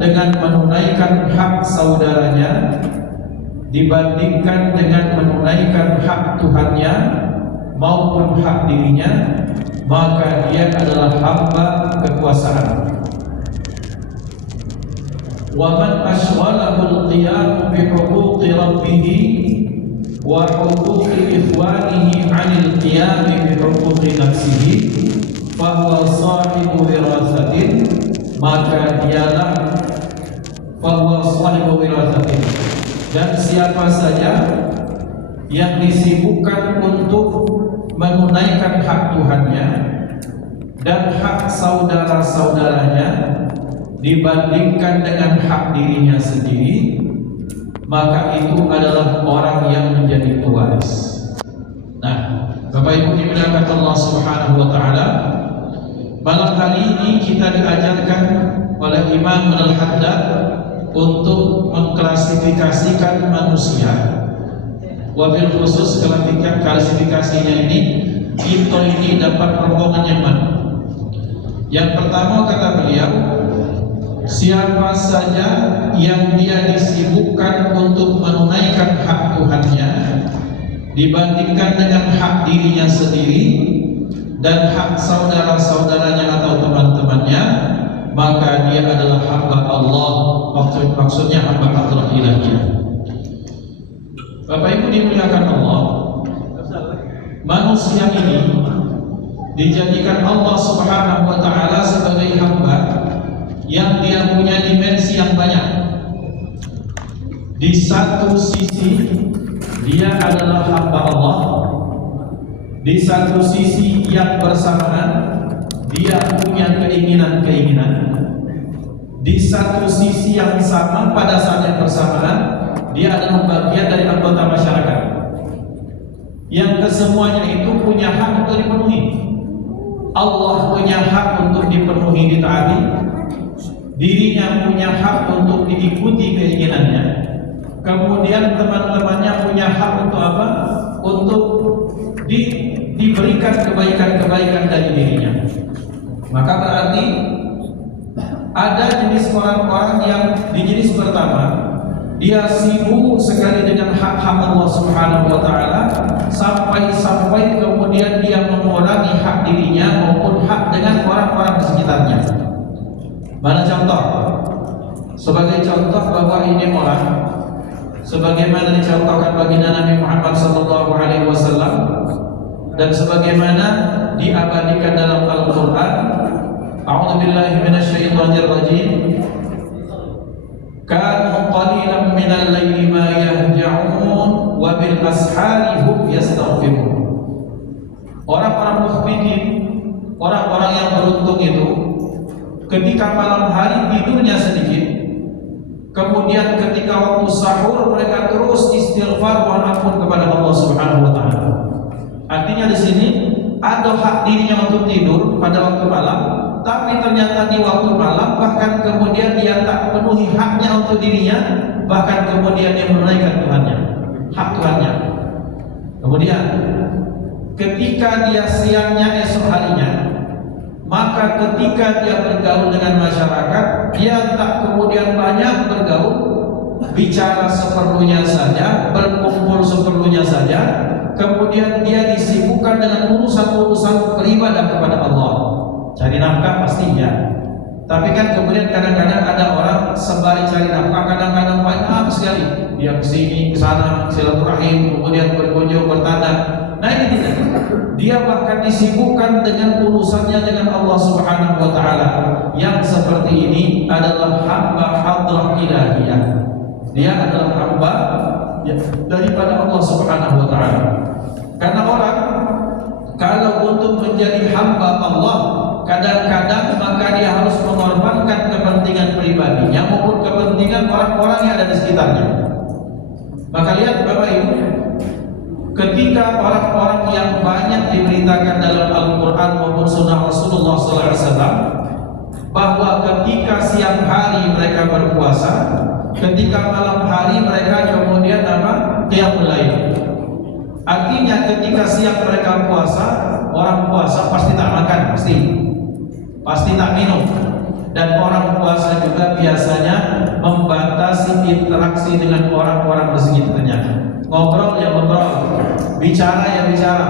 dengan menunaikan hak saudaranya dibandingkan dengan menunaikan hak Tuhannya maupun hak dirinya, maka dia adalah hamba kekuasaan. Wa man ashghalahu al-qiyam bi huquqi rabbih wa huquqi ikhwanihi 'anil qiyam bi huquqi nafsihi fa huwa sahibu wirasatin, maka dialah fa huwa sahibu wirasatin. Dan siapa saja yang disibukkan untuk menunaikan hak Tuhannya dan hak saudara-saudaranya dibandingkan dengan hak dirinya sendiri, maka itu adalah orang yang menjadi pewaris. Nah, Bapak Ibu dimuliakan Allah Subhanahu wa taala, malam hari ini kita diajarkan oleh Imam Al-Haddad untuk mengklasifikasikan manusia. Wabil khusus klasifikasinya ini, kita ini dapat rombongan yang mana? Yang pertama kata beliau, siapa saja yang dia disibukkan untuk menunaikan hak Tuhannya dibandingkan dengan hak dirinya sendiri dan hak saudara-saudaranya atau teman-temannya, maka dia adalah hamba Allah. Maksudnya hamba Allah ilahiyah. Bapak Ibu dimuliakan Allah, manusia ini dijadikan Allah Subhanahu wa taala sebagai hamba yang dia punya dimensi yang banyak. Di satu sisi dia adalah hamba Allah, di satu sisi yang bersamaan dia punya keinginan-keinginan, di satu sisi yang sama pada saat yang bersamaan dia adalah bagian dari anggota masyarakat yang kesemuanya itu punya hak untuk dipenuhi. Allah punya hak untuk dipenuhi, ditaati. Dirinya punya hak untuk diikuti keinginannya. Kemudian teman-temannya punya hak untuk apa? Untuk diberikan kebaikan-kebaikan dari dirinya. Maka berarti ada jenis orang-orang yang di jenis pertama, dia sibuk sekali dengan hak-hak Allah Subhanahu wa taala sampai kemudian dia mengurangi hak dirinya maupun hak dengan orang-orang di sekitarnya. Mana contoh? Sebagai contoh bahwa ini orang sebagaimana dicontohkan baginda Nabi Muhammad sallallahu alaihi wasallam dan sebagaimana diabadikan dalam Al-Qur'an, a'udzubillahi minasyaitonir rajim. Kanu qalilan minal laili ma yahja'un wa bil ashari hum yastaghfirun. Orang-orang mukhbitin, orang-orang yang beruntung itu ketika malam hari tidurnya sedikit, kemudian ketika waktu sahur mereka terus istighfar mohon ampun kepada Allah Subhanahu wa taala. Artinya di sini ada hak dirinya untuk tidur pada waktu malam, tapi ternyata di waktu malam bahkan kemudian dia tak penuhi haknya untuk dirinya, bahkan kemudian dia menunaikan Tuhannya, hak Tuhannya. Kemudian ketika dia siangnya esok harinya, maka ketika dia bergaul dengan masyarakat, dia tak kemudian banyak bergaul, bicara seperlunya saja, berkumpul seperlunya saja. Kemudian dia disibukkan dengan urusan-urusan beribadah kepada Allah. Cari nafkah pasti ya. Tapi kan kemudian kadang-kadang ada orang sembari cari nafkah, kadang-kadang banyak sekali dia kesini, kesana, silaturahim, kemudian berkunjung, bertanda. Nah ini tidak. Dia bahkan disibukkan dengan urusannya dengan Allah Subhanahu wa taala. Yang seperti ini adalah hamba hadrah ilahiyah. Dia adalah hamba daripada Allah Subhanahu wa taala. Karena orang kalau untuk menjadi hamba Allah, kadang-kadang maka dia harus mengorbankan kepentingan pribadinya maupun kepentingan orang-orang yang ada di sekitarnya. Maka lihat Bapak Ibu, ketika orang-orang yang banyak diberitakan dalam Al-Quran maupun Sunnah Rasulullah SAW bahwa ketika siang hari mereka berpuasa, ketika malam hari mereka kemudian qiyamul lail. Artinya ketika siang mereka puasa, orang puasa pasti tak makan, pasti tak minum. Dan orang puasa juga biasanya membatasi interaksi dengan orang-orang di sekitarnya. Ngobrol ya ngobrol, bicara ya bicara.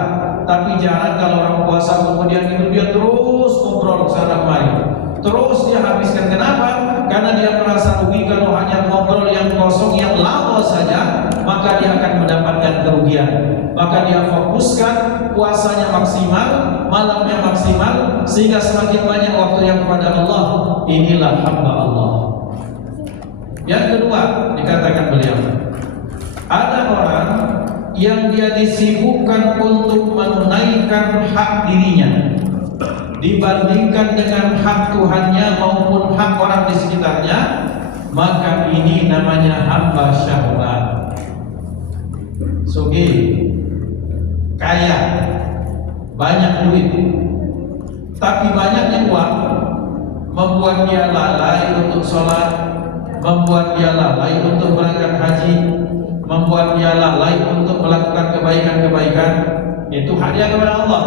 Tapi jangan kalau orang puasa kemudian itu dia terus ngobrol sana kemari, terus dia habiskan. Kenapa? Karena dia merasa rugi kalau hanya ngobrol yang kosong yang lama saja, maka dia akan mendapatkan kerugian. Maka dia fokuskan puasanya maksimal, malamnya maksimal, sehingga semakin banyak waktu yang kepada Allah. Inilah hamba Allah. Yang kedua dikatakan beliau, ada orang yang dia disibukkan untuk menunaikan hak dirinya dibandingkan dengan hak Tuhannya maupun hak orang di sekitarnya, maka ini namanya hamba syahwat. Sugih, kaya, banyak duit, tapi banyaknya uang membuat dia lalai untuk sholat, membuat dia lalai untuk berangkat haji, membuat dia lalai untuk melakukan kebaikan-kebaikan. Itu hak dia kepada Allah.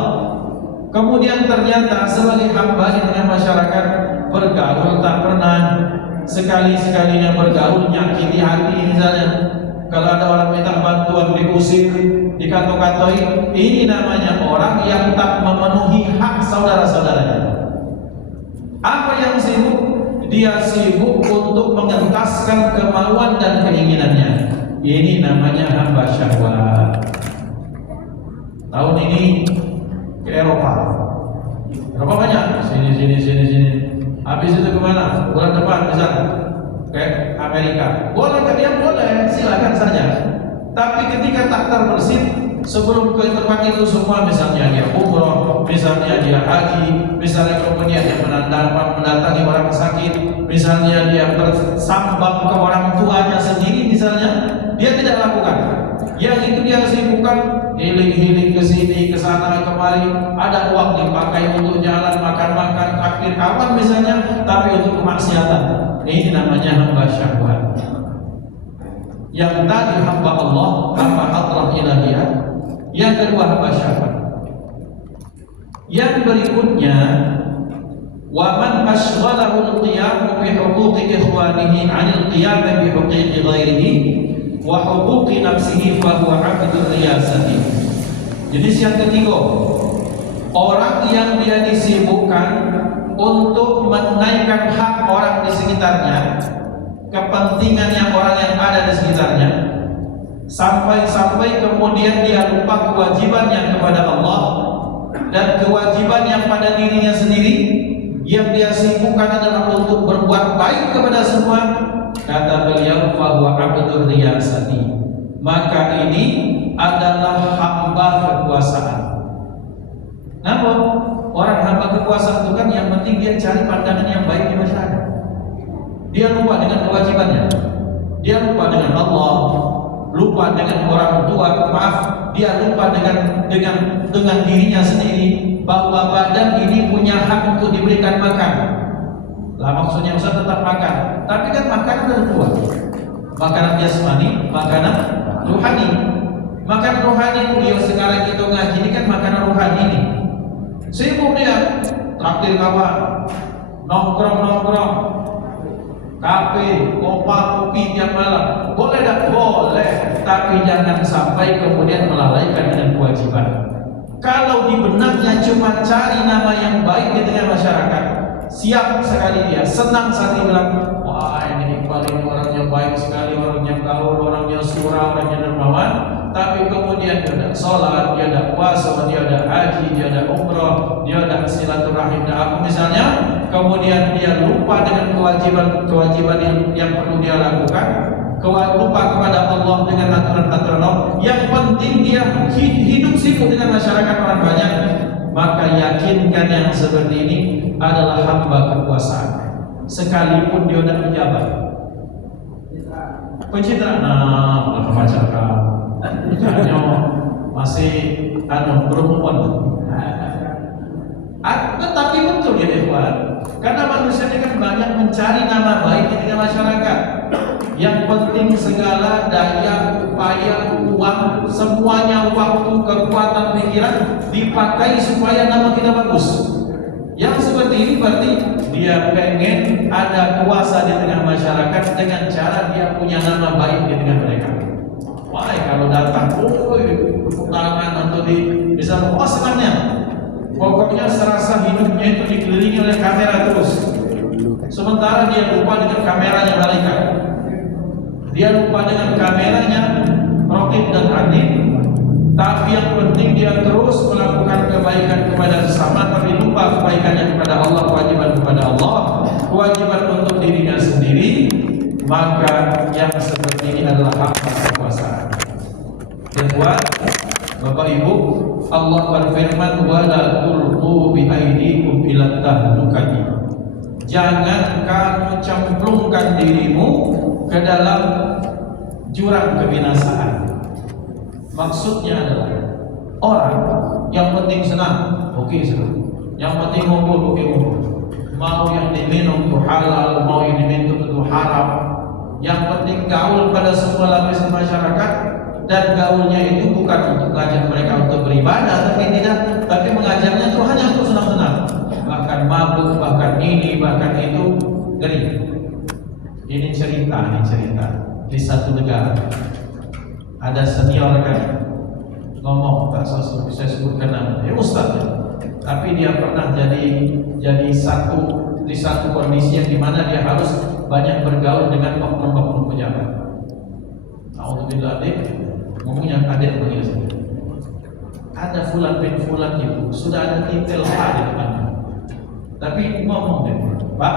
Kemudian ternyata sebagai hamba di tengah masyarakat bergaul tak pernah, sekali-sekalinya bergaul nyakiti hati misalnya. Kalau ada orang minta bantuan diusir, dikato-katoi, ini namanya orang yang tak memenuhi hak saudara-saudaranya. Apa yang sibuk? Dia sibuk untuk mengentaskan kemauan dan keinginannya. Ini namanya hamba syahwat. Tahun ini ke Eropa. Eropa banyak. Sini. Habis itu kemana? Bulan depan misalnya ke Amerika. Boleh ke dia? Boleh, silakan saja. Tapi ketika tak terbersih, sebelum ke tempat itu semua, misalnya dia umroh, misalnya dia haji, misalnya kemudian dia mendatangi orang sakit, misalnya dia bersambang ke orang tuanya sendiri, misalnya dia tidak lakukan. Yang itu dia sibukkan healing ke sini, ke sana, kemari. Ada uang dipakai untuk jalan, makan-makan, takdir kawan misalnya, tapi untuk kemaksiatan. Ini namanya hamba syahwat. Yang tadi hamba Allah, hamba hadrah ilahiyah. Yang kedua hamba syahwat. Yang berikutnya, wa man ashghalahu al-qiyam bi huquqi ikhwanihi 'anil qiyam bi huquqi ghairihi wa huquqi nafsihi fa huwa 'abdur riyasati. Jenis yang ketiga, orang yang dia disibukkan untuk menaikkan hak orang di sekitarnya, kepentingannya orang yang ada di sekitarnya, sampai kemudian dia lupa kewajibannya kepada Allah dan kewajibannya pada dirinya sendiri. Yang dia sibukkan adalah untuk berbuat baik kepada semua. Kata beliau, fahuwa abdur riyasati. Maka ini adalah hamba kekuasaan. Kenapa? Orang hamba kekuasaan itu kan yang penting dia cari pandangan yang baik di masyarakat. Dia lupa dengan kewajibannya. Dia lupa dengan Allah, lupa dengan orang tua, dia lupa dengan dirinya sendiri, bahwa badan ini punya hak untuk diberikan makan. Lah maksudnya Ustaz tetap makan, tapi kan makanan ada dua. Makanan jasmani, makanan rohani. Makanan rohani beliau sekarang itu ngaji ini kan makanan rohani ini. Sibuk dia traktir kawan, nongkrong, kafe, kopi tiap malam. Boleh tak? Boleh, tapi jangan sampai kemudian melalaikan dengan kewajiban. Kalau di benaknya cuma cari nama yang baik di tengah masyarakat, siap sekali dia, senang sekali bilang, wah ini paling orangnya baik sekali, orangnya gaul, orangnya surah, orangnya dermawan. Tapi kemudian dia ada sholat, dia ada puasa, dia ada haji, dia ada umrah, dia ada silaturahim dan apa misalnya. Kemudian dia lupa dengan kewajiban yang perlu dia lakukan, lupa kepada Allah dengan aturan-aturan Allah. Yang penting dia hidup sibuk dengan masyarakat orang banyak. Maka yakinkan yang seperti ini adalah hamba kekuasaan, sekalipun dia tidak menjabat. Pencitraan, masyarakat hanya masih berumur. Tetapi betul ya ikhwan, karena manusia ini kan banyak mencari nama baik di tengah masyarakat. Yang penting segala daya, upaya, uang, semuanya waktu, kekuatan, pikiran dipakai supaya nama kita bagus. Yang seperti ini berarti dia pengen ada kuasa di tengah masyarakat dengan cara dia punya nama baik di tengah mereka. Wah, kalau datang, tepuk tangan atau misalnya, senangnya. Pokoknya serasa hidupnya itu dikelilingi oleh kamera terus. Sementara dia lupa dengan kameranya malaikat. Dia lupa dengan kameranya Raqib dan Atid. Tapi yang penting dia terus melakukan kebaikan kepada sesama, tapi lupa kebaikannya kepada Allah, kewajiban kepada Allah, kewajiban untuk dirinya sendiri. Maka yang seperti ini adalah hak kekuasaan. Kedua, Bapak Ibu, Allah berfirman, wala tulqu bi aydikum ila tahlukati. Jangan kamu cemplungkan dirimu ke dalam jurang kebinasaan. Maksudnya adalah orang yang penting senang, oke senang. Yang penting ngumpul, oke ngumpul. Mau yang diminum itu halal, mau yang diminum itu haram. Yang penting gaul pada semua lapisan masyarakat, dan gaulnya itu bukan untuk mengajak mereka untuk beribadah, tapi mengajarnya itu hanya untuk senang-senang. Bahkan mabuk, bahkan ini, bahkan itu. Ngeri. Ini cerita di satu negara. Ada senior kan ngomong, tak saya sebutkan nama, ustaz ya. Tapi dia pernah jadi di satu kondisi yang dimana dia harus banyak bergaul dengan oknum-oknum pejabat. Alhamdulillah, ngomongnya kaget begini saja. Ada fulan bin fulan itu sudah ada titel H di depannya. Tapi ngomong deh, Pak,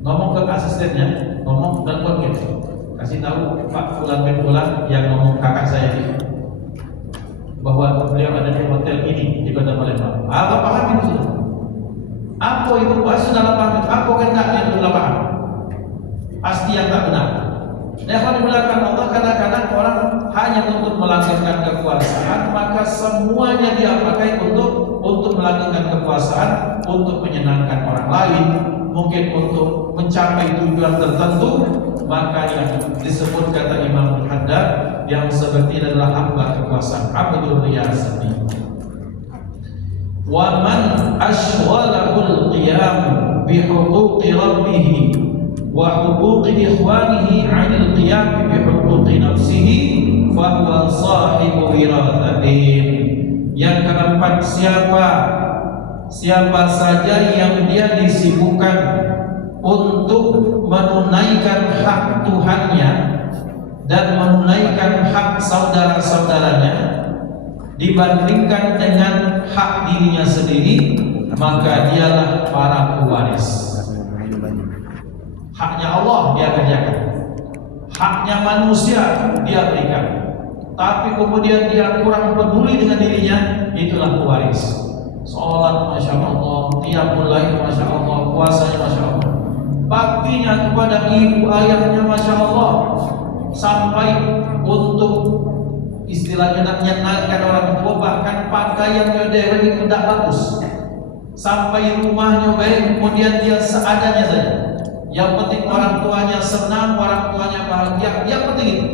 ngomong ke asistennya, ngomong dan podcast, kasih tahu Pak fulan bin fulan yang ngomong kakak saya ini bahwa beliau ada di hotel ini di Kota Palembang. Apa paham itu sudah? Apa itu Pak sudah paham? Apa kehendaknya itu paham? Pasti yang tak benar. Yang dimulakan Allah, kadang-kadang orang hanya untuk melanggengkan kekuasaan, maka semuanya dia pakai untuk melanggengkan kekuasaan, untuk menyenangkan orang lain, mungkin untuk mencapai tujuan tertentu. Maka yang disebut kata Imam Haddad, yang seperti adalah hamba kekuasaan, abdul riyasati. Wa man ashghalahul qiyam bi huquqi rabbih wa huquqi ikhwanihi 'anil qiyam bi huquqi nafsihi fa huwa sahibu wirathatin. Yang keempat, siapa saja yang dia disibukkan untuk menunaikan hak Tuhannya dan menunaikan hak saudara-saudaranya dibandingkan dengan hak dirinya sendiri, maka dialah para pewaris. Haknya Allah dia kerjakan, haknya manusia dia berikan, tapi kemudian dia kurang peduli dengan dirinya, itulah pewaris. Sholat Masya Allah, qiyamul lail Masya Allah, puasanya Masya Allah, baktinya kepada ibu ayahnya Masya Allah, sampai untuk istilahnya nak nyenangkan orang tua, bahkan pakaiannya dewa itu tidak bagus, sampai rumahnya baik, kemudian dia seadanya saja. Yang penting orang tuanya senang, orang tuanya bahagia, yang penting itu.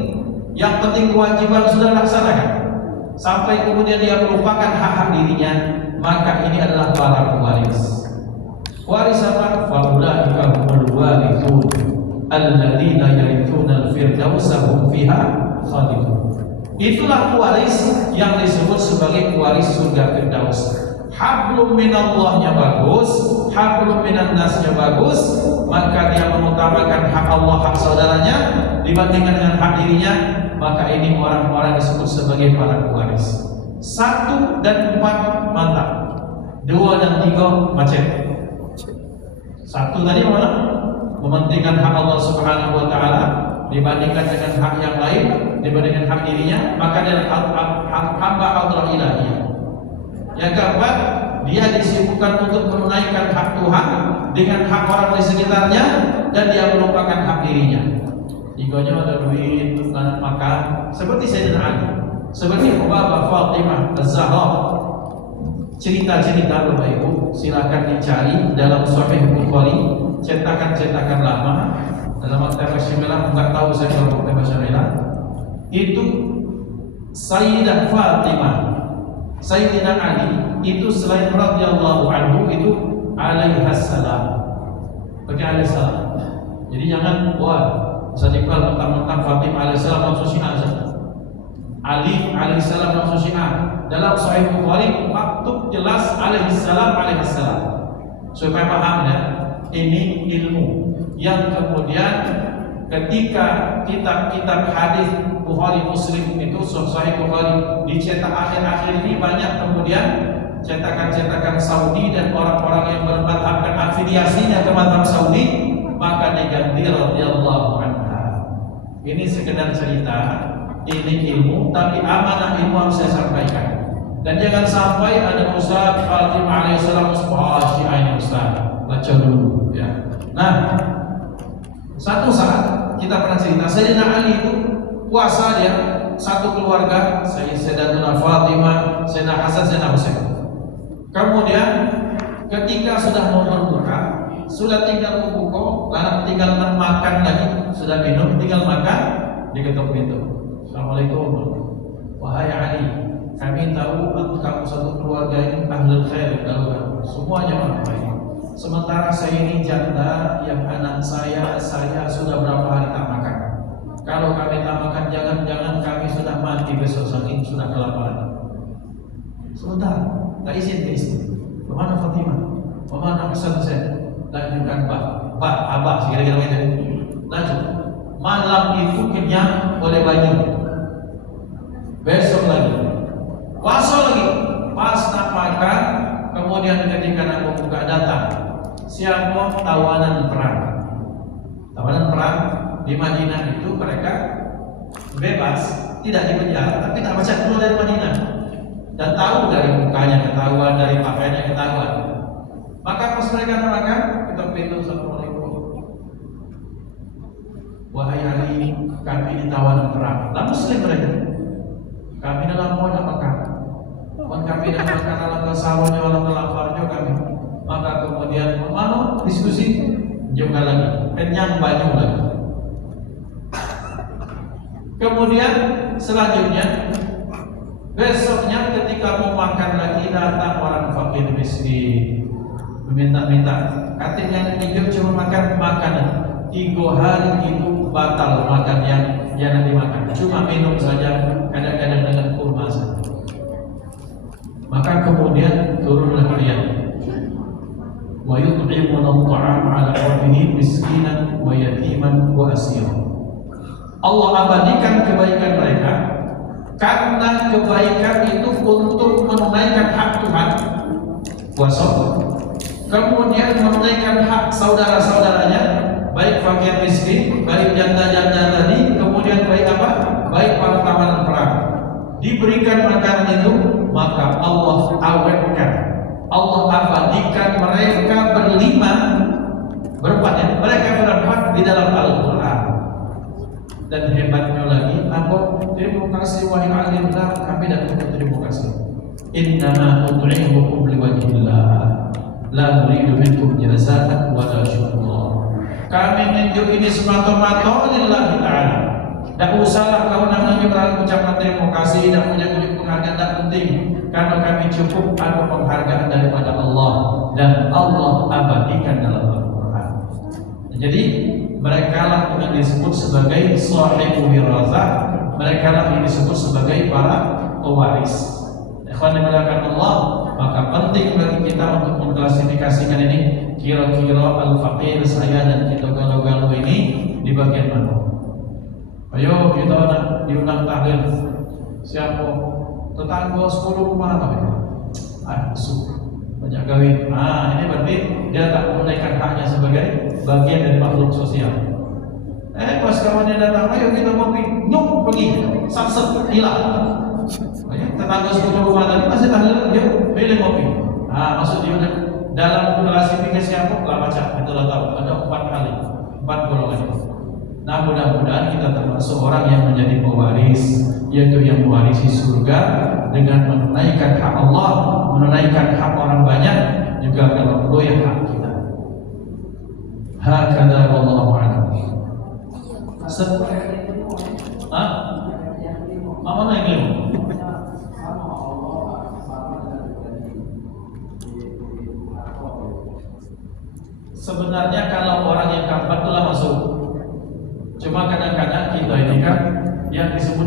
Yang penting kewajiban sudah laksanakan, sampai kemudian dia melupakan hak-hak dirinya, maka ini adalah para pewaris. Waris apa? Faulaika humul warithun alladzina yarithuna al-firdausa hum fiha khalidun. Itulah pewaris yang disebut sebagai pewaris surga Firdaus. Hablum minallahnya bagus, hablum minan nasnya bagus, maka dia mengutamakan hak Allah, hak saudaranya dibandingkan dengan hak dirinya, maka ini orang-orang disebut sebagai para pewaris. 1 dan 4 mantap, 2 dan 3 macet. 1 tadi mana? Mementingkan hak Allah Subhanahu wa taala dibandingkan dengan hak yang lain, dibandingkan hak dirinya, maka dia hamba Allah ilahiyah. Yang keempat, dia disibukkan untuk menunaikan hak Tuhan dengan hak orang di sekitarnya, dan dia melupakan hak dirinya. Tiganya ada duit, anak makan, seperti Sayyidina Ali, seperti Umar Fatimah Az-Zahra. Cerita-cerita Bapak Ibu silakan dicari dalam Sahih Bukhari, cetakan-cetakan lama, dalam Maktabah Syamilah. Enggak tahu saya kalau Maktabah Syamilah itu Sayyidah Fatimah, Sayyidina Ali itu selain radhiyallahu anhu itu alaihassalam. Pakai alaihissalam. Jadi jangan bisa dikal mentang-mentang Fatimah alaihissalam langsung Syiah saja. Ali alaihissalam langsung Syiah. Dalam Sahih Bukhari maktub jelas alaihissalam. Supaya paham ya, ini ilmu yang kemudian ketika kitab-kitab hadis Bukhari Muslim itu Sahih Bukhari dicetak akhir-akhir ini banyak kemudian cetakan-cetakan Saudi dan orang-orang yang bermadhabkan afiliasinya ke madhab Saudi, maka diganti radhiyallahu anha. Ini sekedar cerita, ini ilmu, tapi amanah ilmu harus saya sampaikan. Dan jangan sampai ada Ustaz Fatimah alaihissalam Syiah ini Ustaz, baca dulu ya. Nah, satu saat kita pernah cerita Sayyidina Ali itu puasa dia satu keluarga, Sayyidatuna Fatimah, Sayyidina Hasan, Sayyidina Husain. Kemudian ketika sudah mau berbuka, sudah tinggal buku, lalu tinggal makan lagi, sudah minum, tinggal makan, diketuk pintu. Assalamualaikum. Wahai Ali, kami tahu kamu satu keluarga ini ahlul khair, kalau semuanya orang baik. Sementara saya ini janda yang anak saya sudah berapa hari tak makan. Kalau kami tak makan, jangan-jangan kami sudah mati besok saking sudah kelaparan. Sebentar, tak izin ke istri. Kemana Fatimah? Kemana Hasan Husain? Lanjutkan abah, kira-kira begitu. Lanjut. Malam itu kenyang oleh baju. Besok lagi, puasa lagi. Pas nak makan, kemudian ketika nak buka datang, siapa tawanan perang? Tawanan perang di Madinah itu mereka bebas, tidak dipenjara, tapi tak bisa keluar dari Madinah. Dan tahu dari mukanya ketahuan, dari pakaiannya ketahuan. Maka pas mereka makan, kita pintu Assalamualaikum. Wahai Ali, kami di tawanan perang. Lalu Muslim mereka. Kami dalam moda makan. Kami dalam makan dalam kesawahnya, dalam kelaparnya kami. Maka kemudian mana diskusi juga lagi, kenyang baju lagi. Kemudian selanjutnya besoknya ketika mau makan lagi datang orang fakir miskin meminta-minta, katanya hidup cuma makan makanan 3 hari itu batal makan yang nanti makan, cuma minum saja, kadang-kadang dengan kurma saja. Maka kemudian turunlah ayat wa yut'imuna at-ta'ama 'ala hubbihi miskinan wa yatiman wa asira. Allah abadikan kebaikan mereka karena kebaikan itu untuk menunaikan hak Tuhan, puasa, kemudian menunaikan hak saudara-saudaranya, baik fakir miskin, baik janda-janda tadi, kemudian baik apa? Baik para tawanan perang. Diberikan makanan itu, maka Allah awetkan, Allah abadikan mereka berempat ya, mereka berhak di dalam Al-Quran. Dan hebatnya lagi, aku terima kasih wahai alim, kami dan untuk terima kasih. Innama nut'imukum liwajhillah, la nuridu minkum jazaa'an wa la syukra. Kami menunjuk ini semata-mata lillahi ta'ala. Tak usahlah kau namanya berucapkan terima kasih dan punya penghargaan, tak penting, karena kami cukup ada penghargaan daripada Allah dan Allah abadikan dalam Al-Quran. Jadi mereka lah yang disebut sebagai sahibu wirasah, mereka lah yang disebut sebagai para pewaris. Ikhwan dimulakan Allah, maka penting bagi kita untuk mengklasifikasikan ini, kira-kira al-faqir saya dan kita galau-galau ini di bagian mana. Ayo kita nak diundang tahlil. Siapa? Tetangga 10 rumah apa ya? Banyak gawe. Ini berarti dia tak menunaikan haknya sebagai bagian dari makhluk sosial. Pas kawannya datang, ayo kita ngopi, nyuk pergi, satset hilang. Tetangga 10 rumah tadi masih tahlil, yuk pilih ngopi. Maksud dia dalam klasifikasi apa? Lah baca, kita tahu ada 4 kali, 4 golongan. Nah mudah-mudahan kita termasuk orang yang menjadi pewaris, yaitu yang mewarisi surga dengan menunaikan hak Allah, menunaikan hak orang banyak, juga kalau perlu ya hak kita. Hakadha wallahu a'lam. Mana yang belum? betullah masuk. Cuma kadang-kadang kita ini kan yang disebut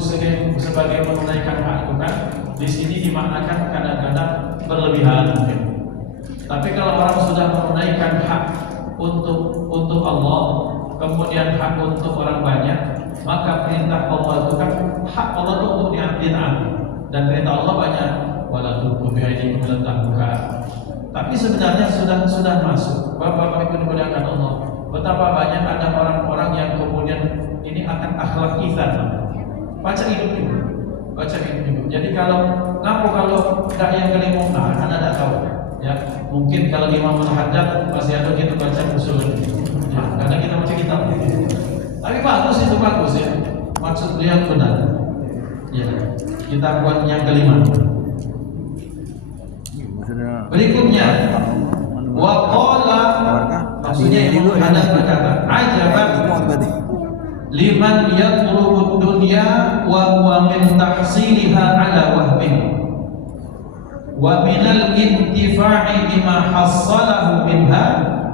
sebagai menunaikan hak itu kan di sini dimaknakan kadang-kadang berlebihan mungkin. Tapi kalau orang sudah menunaikan hak untuk Allah, kemudian hak untuk orang banyak, maka perintah Allah itu kan hak Allah itu untuk ditaati, dan perintah Allah banyak. Wala tulqu bi'aidikum ila tahluka. Tapi sebenarnya sudah masuk. Bapak-bapak Ibu dimuliakan Allah. Betapa banyak ada orang-orang yang kemudian ini akan akhlak kita. Baca hidup juga. Baca hidup juga. Jadi kalau tidak yang kelimung, Anda tidak tahu. Ya, mungkin kalau Imam Al-Haddad masih ada kita baca usul. Ya, karena kita baca kitab. Tapi bagus ya. Maksud beliau benar. Ya, kita buat yang kelima. Berikutnya, waqala, maksudnya Imam Al-Haddad berkata, ajaban liman yatlubu dunya wa huwa min tahsiliha ala wahmin wa min al-intifa'i bima hassalahu minha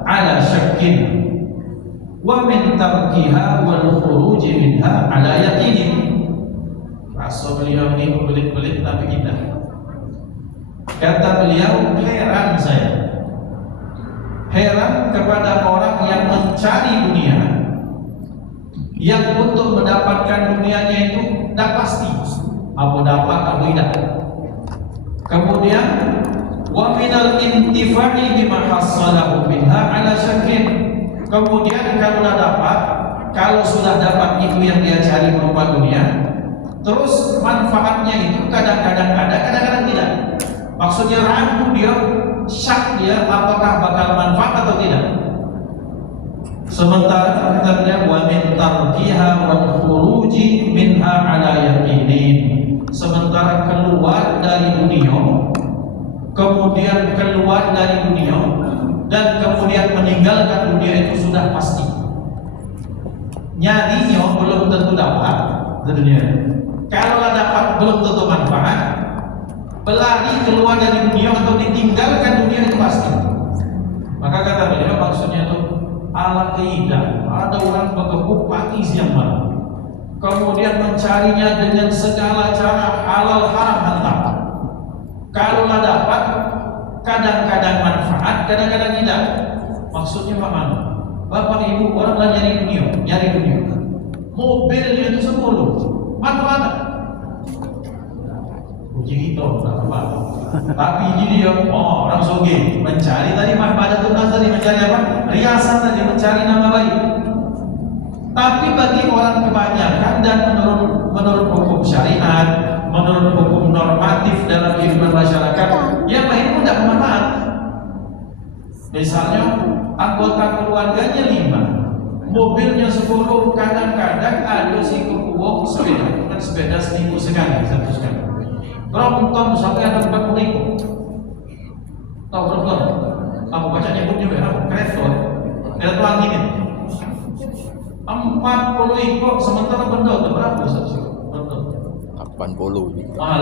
ala syakkin wa min tarkiha wal khuruj minha ala yaqinin. Rasa beliau ini berbelit-belit tapi indah. Kata beliau, heran kepada orang yang mencari dunia, yang untuk mendapatkan dunianya itu tidak pasti apa dapat apa tidak. Kemudian wa minal intifa'i bima hassalahu minha ala syakkin. Kemudian kalau sudah dapat itu yang dia cari berupa dunia, terus manfaatnya itu kadang-kadang ada, kadang-kadang tidak. Maksudnya ragu dia, syak dia apakah bakal manfaat atau tidak. Sementara kata dia wa min tarkiha wal khuruji minha ala yaqinin. Sementara keluar dari dunia, kemudian keluar dari dunia dan kemudian meninggalkan dunia itu sudah pasti. Nyarinya belum tentu dapat di dunia. Kalau dapat belum tentu manfaat. Berlari keluar dari dunia atau ditinggalkan dunia itu pasti. Maka kata beliau maksudnya itu ala kaidah. Ada orang bergebuk pagi siang malam, kemudian mencarinya dengan segala cara halal haram hantam. Kalau dapat kadang-kadang manfaat, kadang-kadang tidak. Maksudnya bagaimana? Bapak Ibu orang lah nyari dunia. Mobilnya itu 10, manfaat. Uji itu apa? Tapi ini dia orang soge mencari tadi manfaat itu tadi mencari apa? Riasan tadi, mencari nama baik. Tapi bagi orang kebanyakan dan menurut hukum syariat, menurut hukum normatif dalam kehidupan masyarakat, yang lain pun tidak bermanfaat. Misalnya anggota keluarganya 5, mobilnya 10, kadang-kadang ada si uang sepeda seminggu sekali, satu sekali. Tronton sampai ada 40 ribu. Tahu tronton? Aku baca nyebutnya berapa? Kereta angin. 40 ekor sementara benda itu berapa Ustaz? 80. Mahal.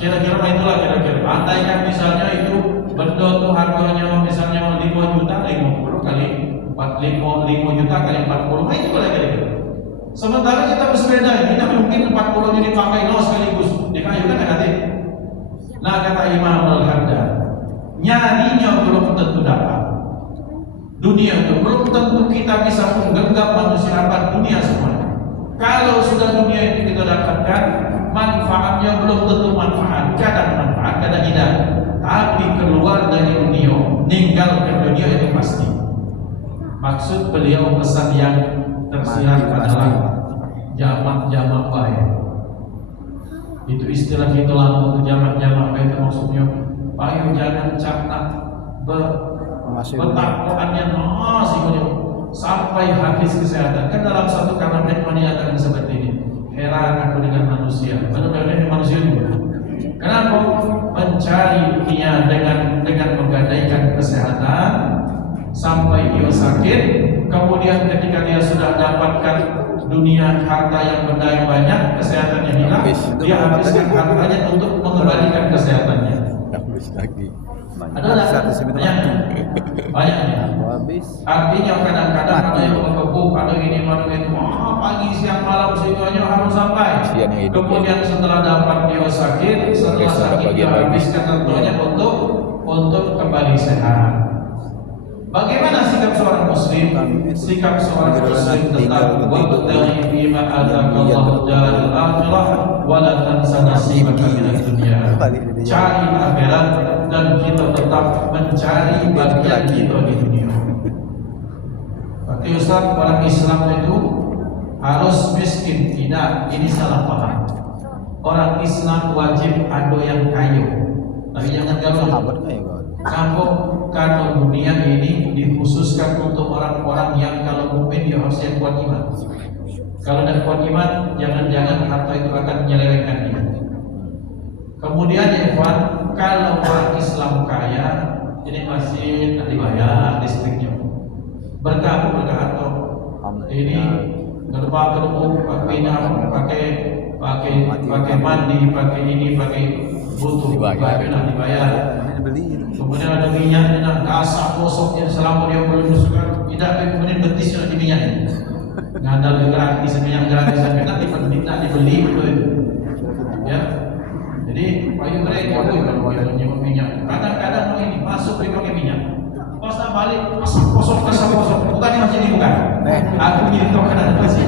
Kira-kira itulah kira-kira. Andaikan misalnya itu benda itu harganya misalnya 5 juta, 50 kali 5 juta kali 40, itu kira-kira. Sementara kita bersepeda ini tidak mungkin 40 ini dipakai sekaligus dikayukan nanti. Nah kata Imam Al-Haddad, nyarinya belum tentu dapat. Dunia itu belum tentu kita bisa menggenggam manusia dapat dunia semuanya. Kalau sudah dunia itu kita dapatkan, manfaatnya belum tentu manfaat, kadang tidak. Tapi keluar dari dunia, ninggalkan dunia itu pasti. Maksud beliau pesan yang tersirat adalah jamak-jamak baik. Itu istilah kita lama untuk jamak-jamak baik, maksudnya payu jangan catat bertakwaannya sampai habis kesehatan. Kan dalam satu kamar menyatakan seperti ini, heran aku dengan manusia. Benar-benar manusia juga. Kenapa mencari dunia dengan menggadaikan kesehatan sampai dia sakit, kemudian ketika dia sudah dapatkan dunia harta yang benda yang banyak, kesehatannya hilang, dia habiskan hartanya untuk mengembalikan kesehatannya. Ada banyaknya. habis. Artinya kadang-kadang ada yang berkebuk, ada ini, ada itu. Pagi, siang, malam semuanya harus sampai. Kemudian setelah dapat dia sakit, setelah sakit dia habiskan tentunya untuk kembali sehat. Bagaimana sikap seorang muslim? Sikap seorang muslim tentang wabtaghi fima ataakallahu darul akhirah wa la tansa nasibaka minad dunya. Cari akhirat dan kita tetap mencari bagian kita di dunia. Berarti Ustaz, orang Islam itu harus miskin? Tidak, ini salah paham. Orang Islam wajib ada yang kaya. Tapi jangan galau. Karena dunia ini dikhususkan untuk orang-orang yang kalau mukmin dia harus yang kuat iman. Kalau tidak kuat iman, jangan-jangan harta itu akan menyelewengkan dia. Kemudian ya Ikhwan, kalau orang Islam kaya, ini masih tak dibayar listriknya. Berkah atau ini gedebak-gedebuk, pakai mandi, pakai ini, pakai butuh, pakai nak dibayar. Kemudian ada minyaknya, nak gasak gosoknya selama dia belum masukkan, tidak kemudian betisnya di minyaknya. Ngandal gratis, minyak gratis, sampai nanti dibeli betul itu. Ya, jadi payu mereka kalau nyewa minyak. Kadang-kadang ini masuk pakai minyak. Pas nak balik, masak kosong, bukannya masih dibuka. Aku minta kadang masih.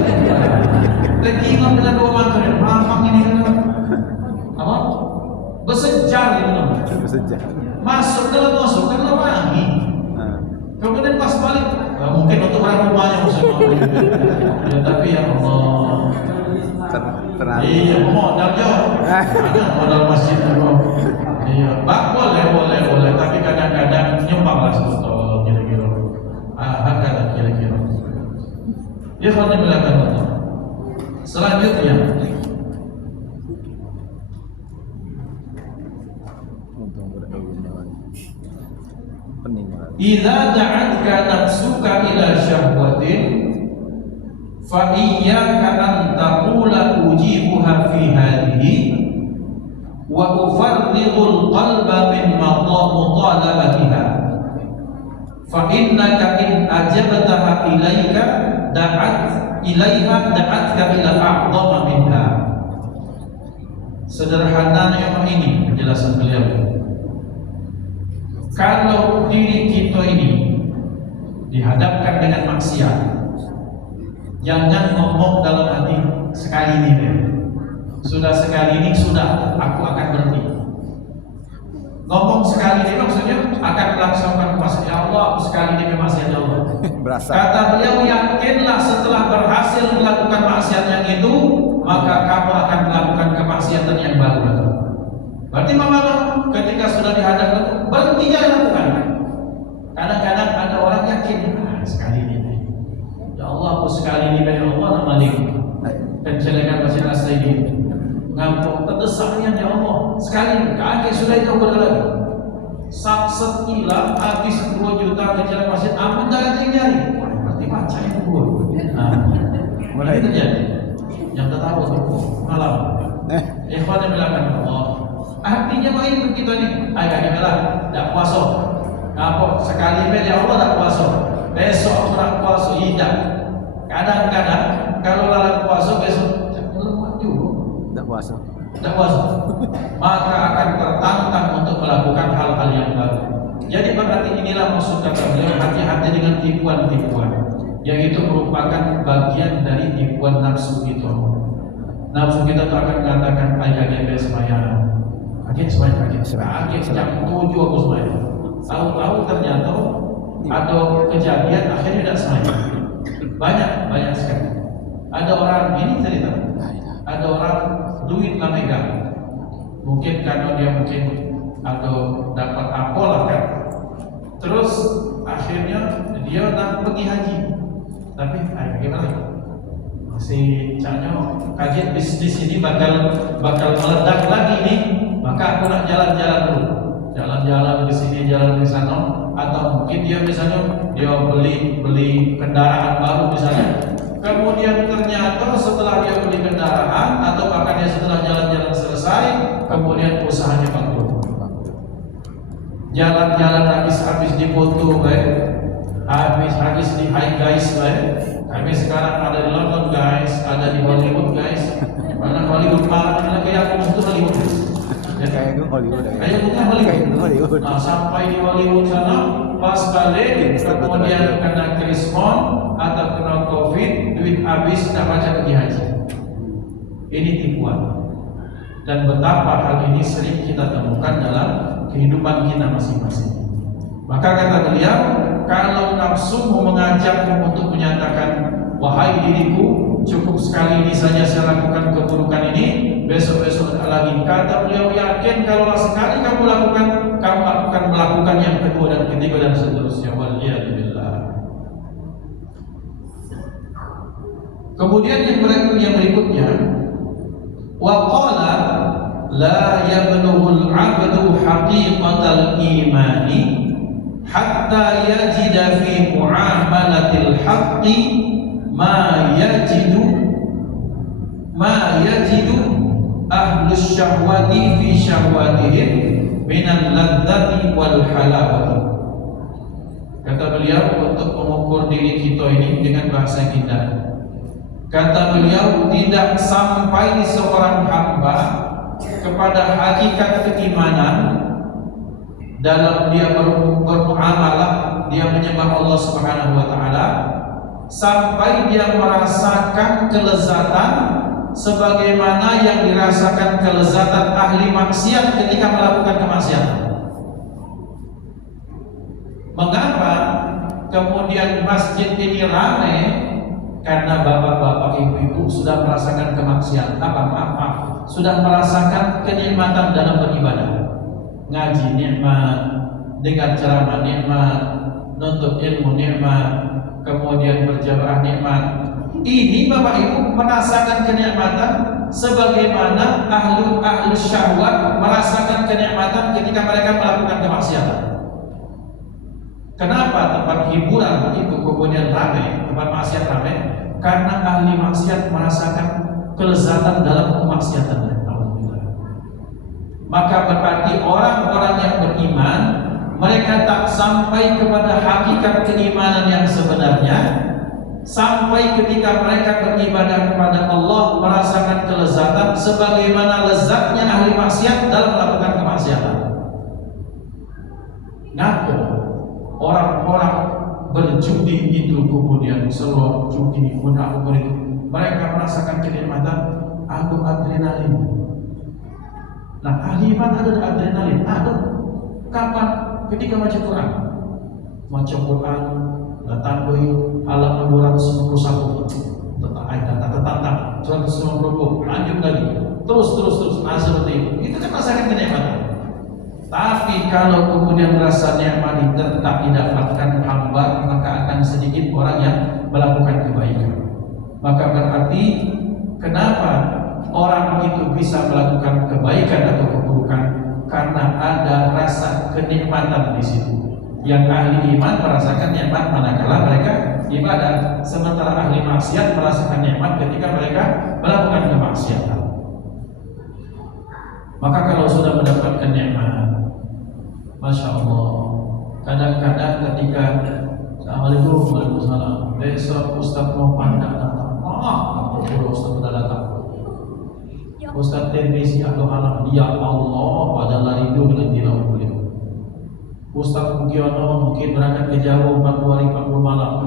Lekingan dengan dua mantan, mampang ini kan apa? Bersejar itu namanya. Bersejar. Masuk dalam wangi. Kemudian pas balik, mungkin untuk orang rumahnya ya, tapi ya Allah. Iya, modal jauh. Ada modal masjid dulu. Iya, boleh, tapi kadang-kadang nyumbanglah sebetulnya kira-kira. Kata kira-kira. Ya, kalau belakang Allah. Selanjutnya, idza da'atka nafsuka ila syahwatin fa iyyaka an taqula ujibuha fi hadhihi wa ufarrighul qalba min mutalabatiha fa innaka in ajabtaha ilaika da'atka ila a'dhama minha. Sederhananya ini penjelasan beliau. Kalau diri kita ini dihadapkan dengan maksiat, jangan ngomong dalam hati sekali ini. Sudah sekali ini, sudah aku akan berhenti. Ngomong sekali ini maksudnya akan melaksanakan maksiat. Ya Allah, aku sekali ini maksiat ya Allah. Kata beliau, yakinlah setelah berhasil melakukan maksiat yang itu, maka kamu akan melakukan kemaksiatan yang baru. Berarti mama ketika sudah dihadapkan berhenti jangan lakukan. Kadang-kadang ada orang yakin, sekali ini, ya Allah, aku sekali ini ya Allah nama lagi. Pencelekan masih rasa ini, ngampuk terdesaknya ya Allah, sekali kaget sudah itu berlari. Sakset gila habis 2 juta pencelekan masih aman jangan tinggali. Berarti baca itu gua. Mulai terjadi. Yang tertawa itu malam. Ikhwan yang belakang Allah. Artinya begitu kita nih, agaknya belah, tak puasa. Apa sekali ya Allah tak puasa. Besok aku tak puasa, tidak. Kadang-kadang kalau lalat puasa besok lemah juga. Tak puasa. Maka akan tertantang untuk melakukan hal-hal yang baru. Jadi berarti inilah maksud kata beliau, hati-hati dengan tipuan-tipuan, yaitu merupakan bagian dari tipuan nafsu kita. Nafsu kita itu akan mengatakan ayah semayang. Kaget jam 7 aku semayang. Tahu-tahu ternyata ada kejadian akhirnya tidak semayang. Banyak sekali. Ada orang ini cerita, ada orang duit lah megang. Mungkin karena dia ada dapat apalah kan. Terus akhirnya dia nak pergi haji. Tapi gimana? Masih caranya kaget bisnis ini bakal meledak lagi nih. Maka aku nak jalan-jalan dulu, jalan-jalan ke sini, jalan ke sana, atau mungkin dia misalnya dia beli kendaraan baru misalnya. Kemudian ternyata setelah dia beli kendaraan atau bahkan dia setelah jalan-jalan selesai, kemudian usahanya bangkrut. Jalan-jalan habis difoto, habis di Hai guys kami sekarang ada di London guys, ada di Hollywood guys. Mana Hollywood mana kayak aku itu Hollywood. Ya kayak itu Hollywood. Kayak Hollywood. Nah, sampai di Hollywood sana pas balik kemudian kena krispon atau kena covid, duit habis tidak baca pergi haji. Ini tipuan. Dan betapa hal ini sering kita temukan dalam kehidupan kita masing-masing. Maka kata beliau, kalau nafsumu mengajakmu untuk menyatakan, wahai diriku, cukup sekali ini saja saya lakukan keburukan ini, besok-besok tidak lagi. Kata beliau, yakin kalau sekali kamu lakukan, kamu akan melakukan yang kedua dan ketiga dan seterusnya. Waliyadzubillah. Kemudian yang berikutnya, waqala la yablughul 'abdu haqiqatal imani hatta yajida fi muamalatil haqqi ma yajidu ahlus syahwati fi syahwatihim minal ladzati wal halawati. Kata beliau, untuk mengukur diri kita ini dengan bahasa kita, kata beliau, tidak sampai seorang hamba kepada hakikat keimanan dalam dia bermuamalah, dia menyembah Allah Subhanahu wa taala, sampai dia merasakan kelezatan sebagaimana yang dirasakan kelezatan ahli maksiat ketika melakukan kemaksiatan. Mengapa kemudian masjid ini ramai? Karena bapak-bapak, ibu-ibu sudah merasakan kemaksiatan, sudah merasakan kenikmatan dalam beribadah. Ngaji nikmat, dengar ceramah nikmat, nuntut ilmu nikmat, kemudian berjamaah nikmat. Ini bapak ibu merasakan kenikmatan sebagaimana ahlu syahwat merasakan kenikmatan ketika mereka melakukan kemaksiatan. Kenapa tempat hiburan itu kemudian ramai, tempat maksiat ramai? Karena ahli maksiat merasakan kelezatan dalam kemaksiatan. Maka berarti orang-orang yang beriman, mereka tak sampai kepada hakikat keimanan yang sebenarnya, sampai ketika mereka beribadah kepada Allah merasakan kelezatan sebagaimana lezatnya ahli maksiat dalam melakukan kemaksiatan. Ngaku orang-orang berjudi itu kemudian slot judi mudah-mudah itu mereka merasakan kenikmatan atau adrenalin. Nah, ahli iman ada adrenalin, ada. Kapan? Ketika baca Quran. Baca Quran, datang dari halaman 291. Tetap 190, lanjut lagi. Terus. Nah, seperti itu. Itu kan merasakan kenikmatan. Tapi kalau kemudian rasa nikmat tetap didapatkan hamba, maka akan sedikit orang yang melakukan kebaikan. Maka berarti kenapa orang itu bisa melakukan kebaikan atau keburukan? Karena ada rasa kenikmatan di situ. Yang ahli iman merasakan nikmat manakala mereka ibadah, sementara ahli maksiat merasakan nikmat ketika mereka melakukan kemaksiatan. Maka kalau sudah mendapatkan nikmat, Masya Allah, kadang-kadang ketika Assalamualaikum, Waalaikumsalam, besok Ustaz mau pandang datang, Ustaz sudah datang, Ustaz televisi atau alam, ya Allah, padahal rindu dengan tilawah beliau. Ustaz Mugiono mungkin berangkat ke jauh 40 hari 40 malam,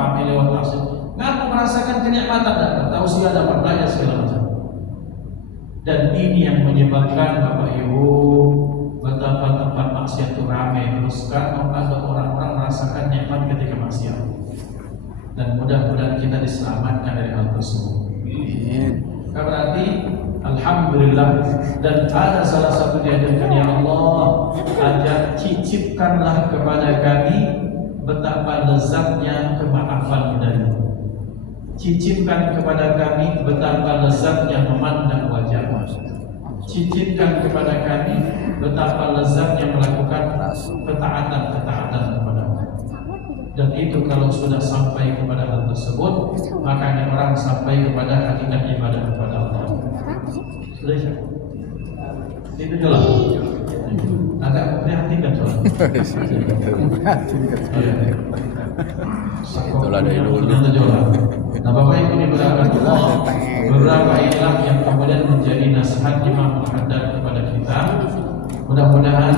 kami lewat tasik, ngaku merasakan kenikmatan dan tahu sih dapat belajar segala macam. Dan ini yang menyebabkan Bapak Ibu betapa tempat maksiat itu ramai. Terus kalau ada orang-orang merasakan nikmat ketika maksiat. Dan mudah-mudahan kita diselamatkan dari hal tersebut. Berarti alhamdulillah, dan ada salah satu diajarkan, ya Allah, ajar cicipkanlah kepada kami betapa lezatnya kemaafan darimu. Cicipkan kepada kami betapa lezatnya memandang wajahmu. Cicipkan kepada kami betapa lezatnya melakukan ketaatan kepadamu. Dan itu kalau sudah sampai kepada hal tersebut, makanya orang sampai kepada hakikat ibadah kepada Allah. Sudah ya? Itu jelas. Agak memprihatinkan soalnya. Itulah dari dulu. Nah Bapak Ibu diberkahi Allah, beberapa inilah yang kemudian menjadi nasihat Imam Muhaddad kepada kita. Mudah-mudahan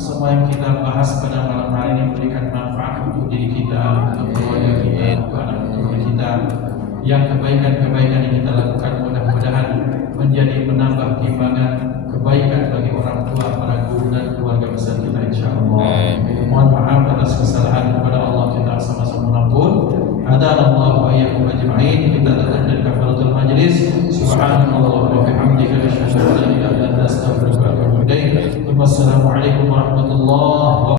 semua yang kita bahas pada malam hari ini memberikan manfaat untuk diri kita, untuk keluarga kita, untuk anak keturunan kita. Yang kebaikan-kebaikan yang kita lakukan mudah-mudahan menjadi menambah timbangan kebaikan bagi orang tua, para guru dan keluarga besar kita insyaallah. Mohon maaf atas kesalahan kepada Allah, kita sama-sama ampun. Hadanallahu wa iyyakum ajma'in. Kita tutup dengan kafaratul majlis. Subhanallah wa bihamdika asyhadu an la ilaha illa anta astaghfiruka wa atubu ilaik. Wassalamualaikum warahmatullahi wabarakatuh.